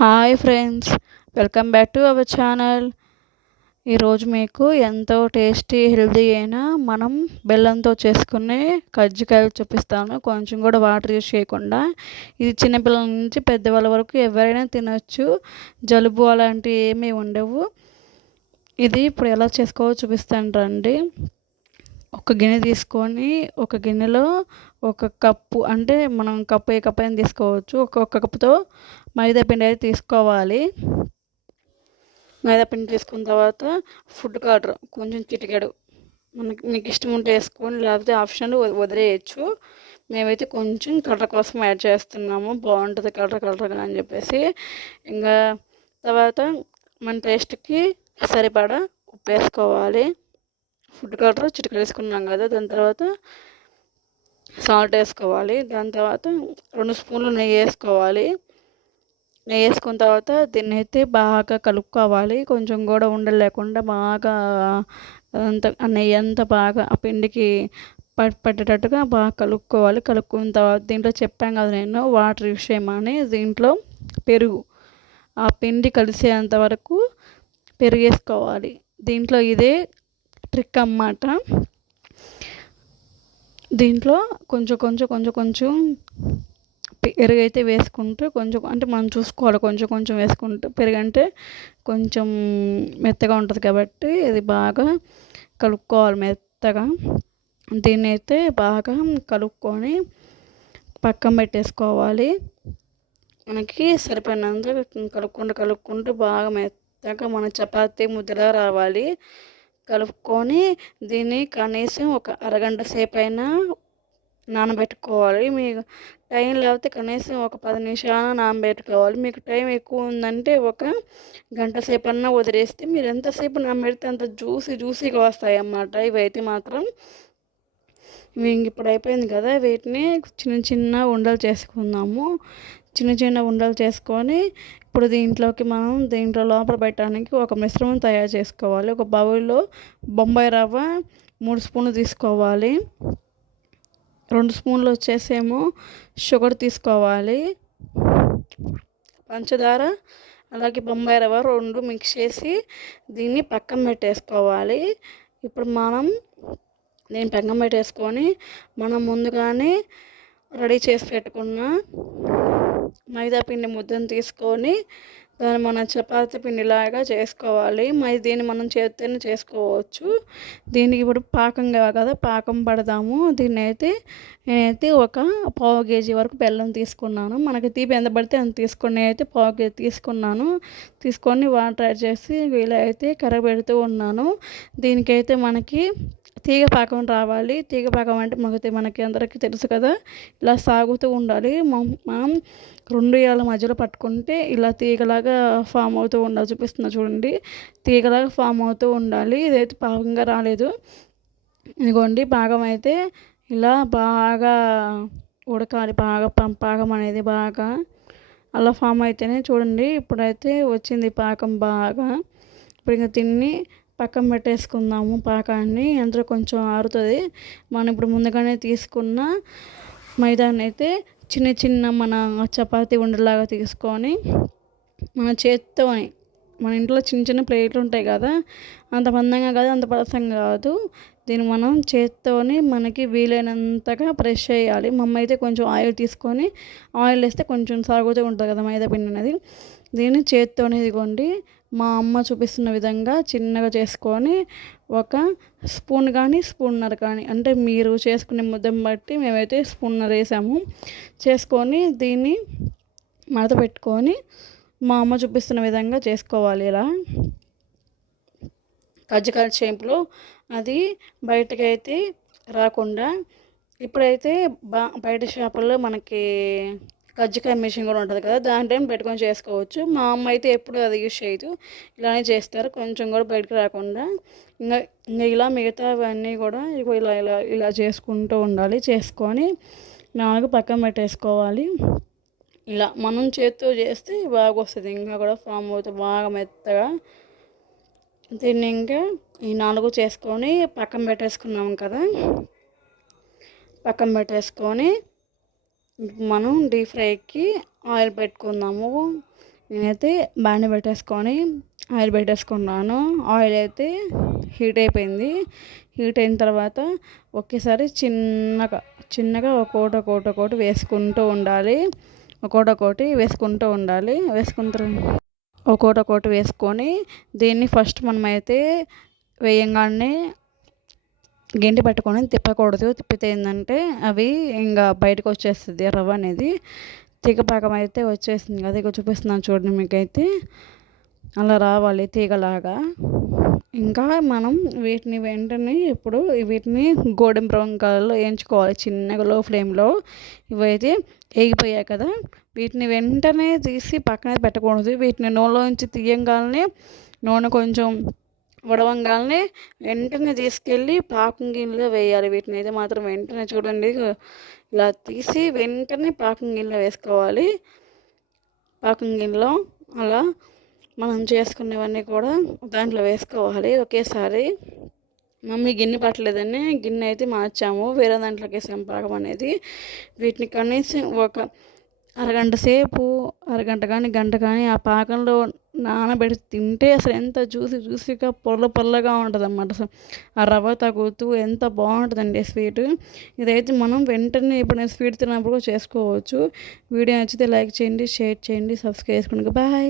Hi friends welcome back to our channel ఈరోజు మీకు ఎంతో టేస్టీ హెల్తీ అయినా మనం బెల్లంతో చేసుకునే కజ్జికాయలు చూపిస్తాను. కొంచెం కూడా వాటర్ యూస్ చేయకుండా. ఇది చిన్నపిల్లల నుంచి పెద్దవాళ్ళ వరకు ఎవరైనా తినచ్చు. జలుబు అలాంటివి ఏమీ ఉండవు. ఇది ఇప్పుడు ఎలా చేసుకోవో చూపిస్తాను రండి. ఒక గిన్నె తీసుకొని ఒక గిన్నెలో ఒక కప్పు అంటే మనం కప్పు ఏ కప్పు అయినా తీసుకోవచ్చు. ఒక్కొక్క కప్పుతో మైదా పిండి అయితే తీసుకోవాలి. మైదా పిండి తీసుకున్న తర్వాత ఫుడ్ కలర్ కొంచెం చిటికెడు. మనకి మీకు ఇష్టం ఉంటే వేసుకొని లేకపోతే ఆప్షన్ వదిలేయచ్చు. మేమైతే కొంచెం కలర్ కోసం యాడ్ చేస్తున్నాము. బాగుంటుంది కలర్ కలర్గా అని చెప్పేసి. ఇంకా తర్వాత మన టేస్ట్కి సరిపడా ఉప్పు వేసుకోవాలి. ఫుడ్ కలర్ చిటికలు వేసుకున్నాం కదా దాని తర్వాత సాల్ట్ వేసుకోవాలి దాని తర్వాత రెండు స్పూన్లు నెయ్యి వేసుకోవాలి. నెయ్యి వేసుకున్న తర్వాత దీన్ని అయితే బాగా కలుపుకోవాలి కొంచెం కూడా ఉండలు లేకుండా బాగా అంత ఆ నెయ్యి అంతా బాగా ఆ పిండికి పట్టేటట్టుగా బాగా కలుపుకోవాలి. కలుపుకున్న తర్వాత దీంట్లో చెప్పాను కదా నేను వాటర్ యూస్ చేయమని. దీంట్లో పెరుగు ఆ పిండి కలిసేంత వరకు పెరుగు వేసుకోవాలి. దీంట్లో ఇదే ట్రిక్ అన్నమాట. దీంట్లో కొంచెం కొంచెం కొంచెం కొంచెం పెరుగు అయితే వేసుకుంటూ కొంచెం అంటే మనం చూసుకోవాలి కొంచెం కొంచెం వేసుకుంటూ పెరుగు అంటే కొంచెం మెత్తగా ఉంటుంది కాబట్టి ఇది బాగా కలుపుకోవాలి మెత్తగా. దీన్ని అయితే బాగా కలుపుకొని పక్కన పెట్టేసుకోవాలి. మనకి సరిపడినంత కలుపుకుంటూ కలుపుకుంటూ బాగా మెత్తగా మన చపాతీ ముద్దలా రావాలి. కలుపుకొని దీన్ని కనీసం ఒక అరగంట సేపు అయినా నానబెట్టుకోవాలి. మీకు టైం లేకపోతే కనీసం ఒక పది నిమిషాలు నానబెట్టుకోవాలి. మీకు టైం ఎక్కువ ఉందంటే ఒక గంట సేపు అన్నా వదిలేస్తే మీరు ఎంతసేపు నానబెడితే అంత జ్యూసీ జ్యూసీగా వస్తాయి అన్నమాట ఇవైతే మాత్రం ఇవి ఇప్పుడు అయిపోయింది కదా వీటిని చిన్న చిన్న ఉండలు చేసుకుందాము. చిన్న చిన్న ఉండలు చేసుకొని ఇప్పుడు దీంట్లోకి మనం దీంట్లో లోపల పెట్టడానికి ఒక మిశ్రమం తయారు చేసుకోవాలి. ఒక బౌల్లో బొంబాయి రవ్వ మూడు స్పూన్లు తీసుకోవాలి. రెండు స్పూన్లు వచ్చేసేమో షుగర్ తీసుకోవాలి. పంచదార అలాగే బొంబాయి రవ్వ రెండు మిక్స్ చేసి దీన్ని పక్కన పెట్టేసుకోవాలి. ఇప్పుడు మనం దీన్ని పక్కన పెట్టేసుకొని మనం ముందుగానే రెడీ చేసి పెట్టుకున్న మైదా పిండి ముద్దను తీసుకొని దాన్ని మనం చపాతి పిండిలాగా చేసుకోవాలి. మరి దీన్ని మనం చేతితోనే చేసుకోవచ్చు. దీనికి ఇప్పుడు పాకం కదా పాకం పడదాము. దీన్ని అయితే నేనైతే ఒక పావు కేజీ వరకు బెల్లం తీసుకున్నాను. మనకి తీపి ఎంత పడితే అంత తీసుకొని అయితే పావు కేజీ తీసుకున్నాను. తీసుకొని వాటర్ యాడ్ చేసి వీలైతే కరగబెడుతూ ఉన్నాను. దీనికైతే మనకి తీగ పాకం రావాలి. తీగ పాకం అంటే మనకి మనకి అందరికీ తెలుసు కదా ఇలా సాగుతూ ఉండాలి. మనం రెండు ఏళ్ళ మధ్యలో పట్టుకుంటే ఇలా తీగలాగా ఫామ్ అవుతూ ఉండాలి. చూపిస్తున్నా చూడండి. తీగలాగా ఫామ్ అవుతూ ఉండాలి. ఇదైతే పాకంగా రాలేదు. ఇదిగోండి పాకం అయితే ఇలా బాగా ఉడకాలి. బాగా పాకం అనేది బాగా అలా ఫామ్ అయితేనే చూడండి. ఇప్పుడైతే వచ్చింది పాకం బాగా. ఇప్పుడు ఇంకా తిని పక్కన పెట్టేసుకుందాము పాకాన్ని. అందులో కొంచెం ఆరుతుంది. మనం ఇప్పుడు ముందుగానే తీసుకున్న మైదాన్ని అయితే చిన్న చిన్న మన చపాతీ ఉండలాగా తీసుకొని మన చేతితో మన ఇంట్లో చిన్న చిన్న ప్లేట్లు ఉంటాయి కదా అంత మందంగా కాదు అంత పలసంగా కాదు. దీన్ని మనం చేత్తోని మనకి వీలైనంతగా ప్రెష్ చేయాలి. మా అమ్మ అయితే కొంచెం ఆయిల్ తీసుకొని ఆయిల్ వేస్తే కొంచెం సాగుతూ ఉంటుంది కదా మైదా పిండి అనేది. దీన్ని చేత్తోనే ఇదిగోండి మా అమ్మ చూపిస్తున్న విధంగా చిన్నగా చేసుకొని ఒక స్పూన్ కానీ స్పూన్నర కానీ అంటే మీరు చేసుకునే ముద్దం బట్టి మేమైతే స్పూన్నర వేసాము. చేసుకొని దీన్ని మడత పెట్టుకొని మా అమ్మ చూపిస్తున్న విధంగా చేసుకోవాలి ఇలా. కజ్జికాయ షేప్లో అది బయటకైతే రాకుండా ఇప్పుడైతే బా బయట షాపుల్లో మనకి కజ్జికాయ మిషన్ కూడా ఉంటుంది కదా దాంట్లో పెట్టుకొని చేసుకోవచ్చు. మా అమ్మ అయితే ఎప్పుడు అది యూజ్ చేయదు. ఇలానే చేస్తారు. కొంచెం కూడా బయటకు రాకుండా. ఇంకా ఇంకా ఇలా మిగతావన్నీ కూడా ఇలా ఇలా ఇలా చేసుకుంటూ ఉండాలి. చేసుకొని నాలుగు పక్కన పెట్టేసుకోవాలి. ఇలా మనం చేత్తో చేస్తే బాగా వస్తుంది ఇంకా కూడా ఫామ్ అవుతుంది బాగా మెత్తగా దీన్ని ఇంకా ఈ నాలుగు చేసుకొని పక్కన పెట్టేసుకున్నాం కదా. పక్కన పెట్టేసుకొని మనం డీప్ ఫ్రైకి ఆయిల్ పెట్టుకుందాము. నేనైతే బాండి పెట్టేసుకొని ఆయిల్ పెట్టేసుకున్నాను. ఆయిల్ అయితే హీట్ అయిపోయింది. హీట్ అయిన తర్వాత ఒకేసారి చిన్నగా చిన్నగా ఒక్కోటి ఒక్కోటి ఒక్కోటి వేసుకుంటూ ఉండాలి. ఒక్కోటి ఒకటి వేసుకుంటూ ఉండాలి. వేసుకున్న తర్వాత వేసుకొని దీన్ని ఫస్ట్ మనమైతే వేయంగానే గెంటి పట్టుకొని తిప్పకూడదు. తిప్పితే ఏంటంటే అవి ఇంకా బయటకు వచ్చేస్తుంది రవ్వ అనేది. తీగపాకం అయితే వచ్చేసింది కదా ఇక చూపిస్తున్నాను చూడండి మీకైతే. అలా రావాలి తీగలాగా. ఇంకా మనం వీటిని వెంటనే ఇప్పుడు వీటిని గోల్డెన్ బ్రౌన్ కలర్లో వేయించుకోవాలి. చిన్నగా లో ఫ్లేమ్లో ఇవైతే వేగిపోయాయి కదా. వీటిని వెంటనే తీసి పక్కనే పెట్టకూడదు. వీటిని నూనెలోంచి తీయంగానే నూనె కొంచెం ఉడవంగానే వెంటనే తీసుకెళ్ళి పాకం గిన్నెలో వేయాలి. వీటిని అయితే మాత్రం వెంటనే చూడండి. ఇలా తీసి వెంటనే పాకం గిన్నెలో వేసుకోవాలి. పాకం గిన్నెలో అలా మనం చేసుకునేవన్నీ కూడా దాంట్లో వేసుకోవాలి. ఒకేసారి మమ్మీ గిన్నె పట్టలేదని గిన్నె అయితే మార్చాము. వేరే దాంట్లోకి వేసాము పాకం అనేది. వీటిని కనీసం ఒక అరగంట సేపు అరగంట కానీ గంట కానీ ఆ పాకంలో నానబెట్టి తింటే అసలు ఎంత జ్యూసి జ్యూసీగా పొల్ల పొల్లగా ఉంటుంది అన్నమాట అసలు ఆ రవ్వ తగులుతూ ఎంత బాగుంటుందండి స్వీట్. ఇదైతే మనం వెంటనే ఇప్పుడు స్వీట్ తిన్నప్పుడు చేసుకోవచ్చు. వీడియో నచ్చితే లైక్ చేయండి షేర్ చేయండి సబ్స్క్రైబ్ చేసుకోండి. బాయ్!